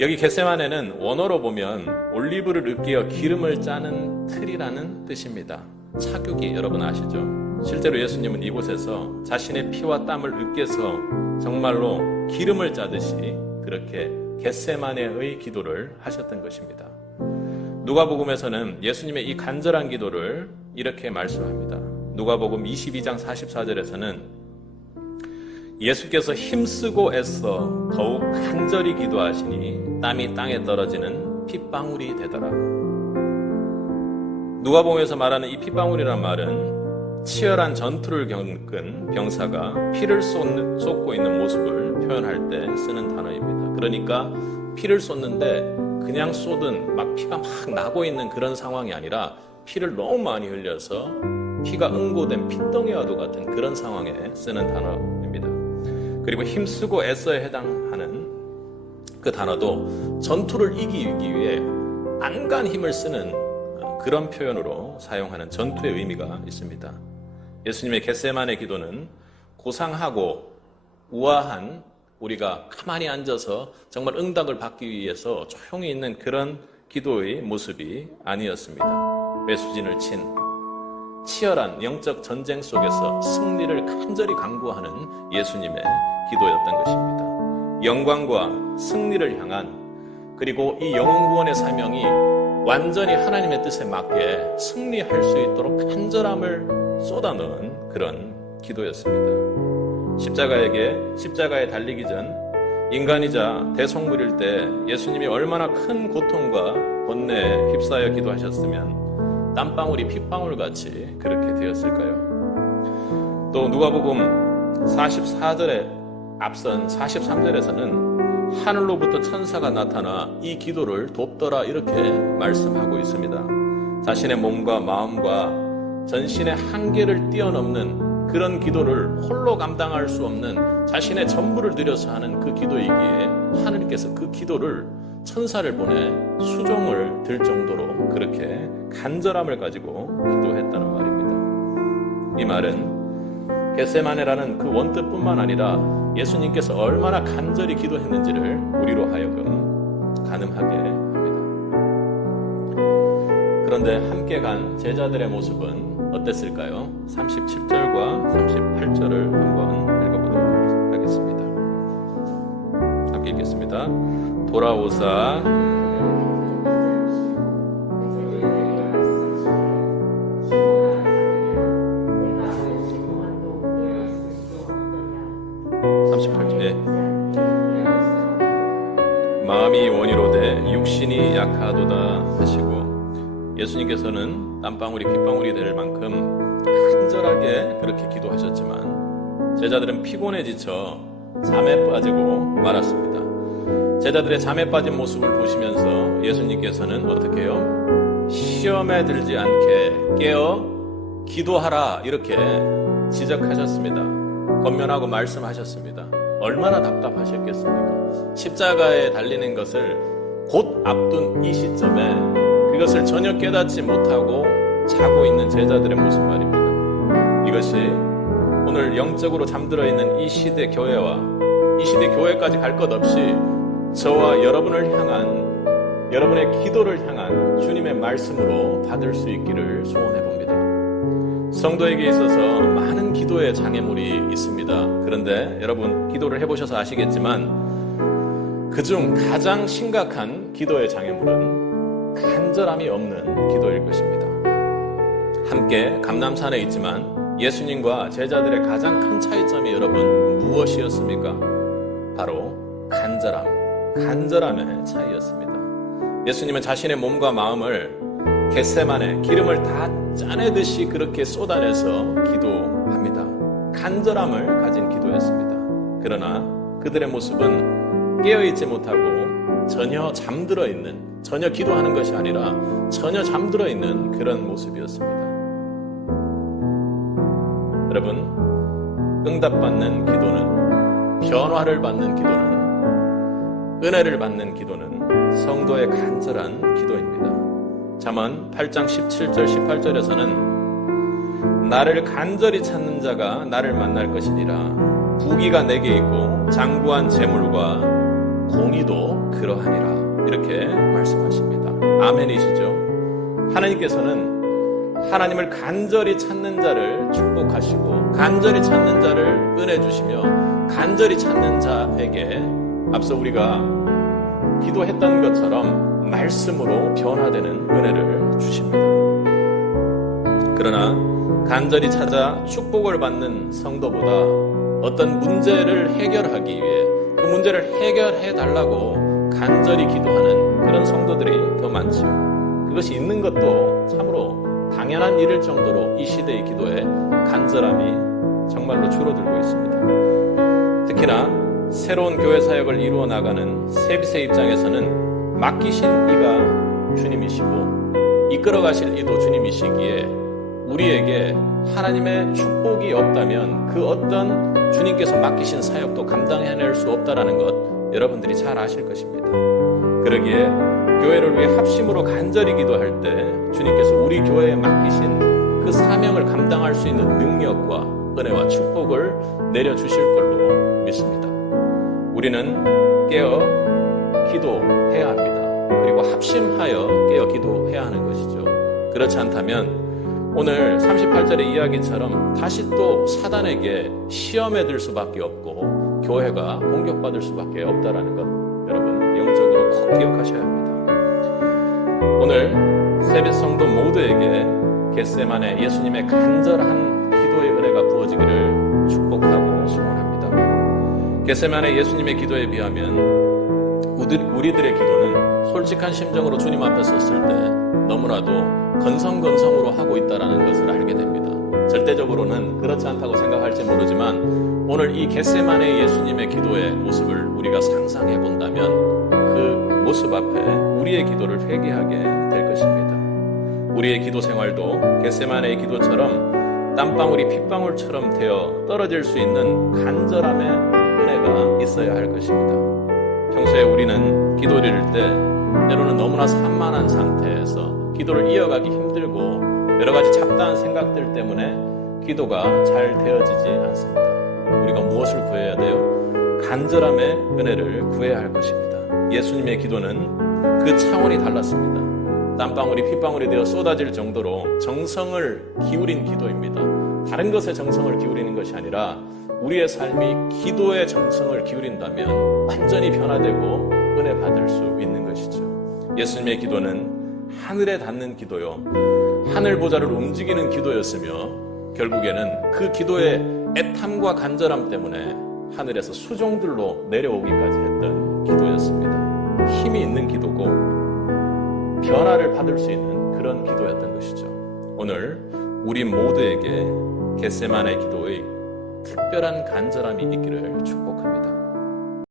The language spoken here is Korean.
여기 겟세마네는 원어로 보면 올리브를 으깨어 기름을 짜는 틀이라는 뜻입니다. 차국이 여러분 아시죠? 실제로 예수님은 이곳에서 자신의 피와 땀을 으깨서 정말로 기름을 짜듯이 그렇게 겟세마네의 기도를 하셨던 것입니다. 누가복음에서는 예수님의 이 간절한 기도를 이렇게 말씀합니다. 누가복음 22장 44절에서는 예수께서 힘쓰고 애써 더욱 간절히 기도하시니 땀이 땅에 떨어지는 핏방울이 되더라. 누가복음에서 말하는 이 핏방울이란 말은 치열한 전투를 겪은 병사가 피를 쏟고 있는 모습을 표현할 때 쓰는 단어입니다. 그러니까 피를 쏟는데 그냥 쏟은 막 피가 막 나고 있는 그런 상황이 아니라 피를 너무 많이 흘려서 피가 응고된 핏덩이와도 같은 그런 상황에 쓰는 단어입니다. 그리고 힘쓰고 애써에 해당하는 그 단어도 전투를 이기기 위해 안간 힘을 쓰는 그런 표현으로 사용하는 전투의 의미가 있습니다. 예수님의 겟세마네 기도는 고상하고 우아한 우리가 가만히 앉아서 정말 응답을 받기 위해서 조용히 있는 그런 기도의 모습이 아니었습니다. 배수진을 친 치열한 영적 전쟁 속에서 승리를 간절히 강구하는 예수님의 기도였던 것입니다. 영광과 승리를 향한 그리고 이 영혼 구원의 사명이 완전히 하나님의 뜻에 맞게 승리할 수 있도록 간절함을 쏟아넣은 그런 기도였습니다. 십자가에 달리기 전 인간이자 대속물일 때 예수님이 얼마나 큰 고통과 번뇌에 휩싸여 기도하셨으면 땀방울이 핏방울같이 그렇게 되었을까요? 또 누가복음 44절에 앞선 43절에서는 하늘로부터 천사가 나타나 이 기도를 돕더라 이렇게 말씀하고 있습니다. 자신의 몸과 마음과 전신의 한계를 뛰어넘는 그런 기도를 홀로 감당할 수 없는 자신의 전부를 들여서 하는 그 기도이기에 하느님께서 그 기도를 천사를 보내 수종을 들 정도로 그렇게 간절함을 가지고 기도했다는 말입니다. 이 말은 겟세마네라는 그 원뜻뿐만 아니라 예수님께서 얼마나 간절히 기도했는지를 우리로 하여금 가늠하게 합니다. 그런데 함께 간 제자들의 모습은 어땠을까요? 37절과 38절을 한번 읽어보도록 하겠습니다. 함께 읽겠습니다. 돌아오사 38절에 마음이 원이로되 육신이 약하도다 하시고 예수님께서는 땀방울이 핏방울이 될 만큼 간절하게 그렇게 기도하셨지만 제자들은 피곤해 지쳐 잠에 빠지고 말았습니다. 제자들의 잠에 빠진 모습을 보시면서 예수님께서는 어떻게 해요? 시험에 들지 않게 깨어 기도하라 이렇게 지적하셨습니다. 권면하고 말씀하셨습니다. 얼마나 답답하셨겠습니까? 십자가에 달리는 것을 곧 앞둔 이 시점에 그것을 전혀 깨닫지 못하고 자고 있는 제자들의 모습 말입니다. 이것이 오늘 영적으로 잠들어 있는 이 시대 교회와 이 시대 교회까지 갈 것 없이 저와 여러분을 향한 여러분의 기도를 향한 주님의 말씀으로 받을 수 있기를 소원해 봅니다. 성도에게 있어서 많은 기도의 장애물이 있습니다. 그런데 여러분 기도를 해보셔서 아시겠지만 그중 가장 심각한 기도의 장애물은 간절함이 없는 기도일 것입니다. 함께 감람산에 있지만 예수님과 제자들의 가장 큰 차이점이 여러분 무엇이었습니까? 바로 간절함의 차이였습니다. 예수님은 자신의 몸과 마음을 겟세마네 기름을 다 짜내듯이 그렇게 쏟아내서 기도합니다. 간절함을 가진 기도였습니다. 그러나 그들의 모습은 깨어있지 못하고 전혀 잠들어 있는, 전혀 기도하는 것이 아니라 전혀 잠들어 있는 그런 모습이었습니다. 여러분, 응답받는 기도는, 변화를 받는 기도는, 은혜를 받는 기도는 성도의 간절한 기도입니다. 잠언 8장 17절 18절에서는 나를 간절히 찾는 자가 나를 만날 것이니라. 부귀가 내게 있고 장구한 재물과 공의도 그러하니라. 이렇게 말씀하십니다. 아멘이시죠? 하나님께서는 하나님을 간절히 찾는 자를 축복하시고 간절히 찾는 자를 은혜 주시며 간절히 찾는 자에게 앞서 우리가 기도했던 것처럼 말씀으로 변화되는 은혜를 주십니다. 그러나 간절히 찾아 축복을 받는 성도보다 어떤 문제를 해결하기 위해 그 문제를 해결해 달라고 간절히 기도하는 그런 성도들이 더 많지요. 그것이 있는 것도 참으로 당연한 일일 정도로 이 시대의 기도에 간절함이 정말로 줄어들고 있습니다. 특히나 새로운 교회 사역을 이루어 나가는 세비세 입장에서는 맡기신 이가 주님이시고 이끌어 가실 이도 주님이시기에 우리에게 하나님의 축복이 없다면 그 어떤 주님께서 맡기신 사역도 감당해낼 수 없다는 것 여러분들이 잘 아실 것입니다. 그러기에 교회를 위해 합심으로 간절히 기도할 때 주님께서 우리 교회에 맡기신 그 사명을 감당할 수 있는 능력과 은혜와 축복을 내려주실 걸로 믿습니다. 우리는 깨어 기도해야 합니다. 그리고 합심하여 깨어 기도해야 하는 것이죠. 그렇지 않다면 오늘 38절의 이야기처럼 다시 또 사단에게 시험에 들 수밖에 없고 교회가 공격받을 수밖에 없다는 것 여러분 영적으로 꼭 기억하셔야 합니다. 오늘 세배 성도 모두에게 겟세마네 예수님의 간절한 기도의 은혜가 부어지기를 축복하고 소원합니다. 겟세마네 예수님의 기도에 비하면 우리들의 기도는 솔직한 심정으로 주님 앞에 섰을 때 너무나도 건성건성으로 하고 있다는 것을 알게 됩니다. 절대적으로는 그렇지 않다고 생각할지 모르지만 오늘 이 겟세마네 예수님의 기도의 모습을 우리가 상상해 본다면 그 모습 앞에 우리의 기도를 회개하게 될 것입니다. 우리의 기도 생활도 겟세마네의 기도처럼 땀방울이 핏방울처럼 되어 떨어질 수 있는 간절함의 은혜가 있어야 할 것입니다. 평소에 우리는 기도 드릴 때 때로는 너무나 산만한 상태에서 기도를 이어가기 힘들고 여러 가지 잡다한 생각들 때문에 기도가 잘 되어지지 않습니다. 우리가 무엇을 구해야 돼요? 간절함의 은혜를 구해야 할 것입니다. 예수님의 기도는 그 차원이 달랐습니다. 땀방울이 핏방울이 되어 쏟아질 정도로 정성을 기울인 기도입니다. 다른 것에 정성을 기울이는 것이 아니라 우리의 삶이 기도에 정성을 기울인다면 완전히 변화되고 은혜 받을 수 있는 것이죠. 예수님의 기도는 하늘에 닿는 기도요, 하늘 보좌를 움직이는 기도였으며 결국에는 그 기도의 애탐과 간절함 때문에 하늘에서 수종들로 내려오기까지 했던 기도였습니다. 힘이 있는 기도고 변화를 받을 수 있는 그런 기도였던 것이죠. 오늘 우리 모두에게 겟세마네 기도의 특별한 간절함이 있기를 축복합니다.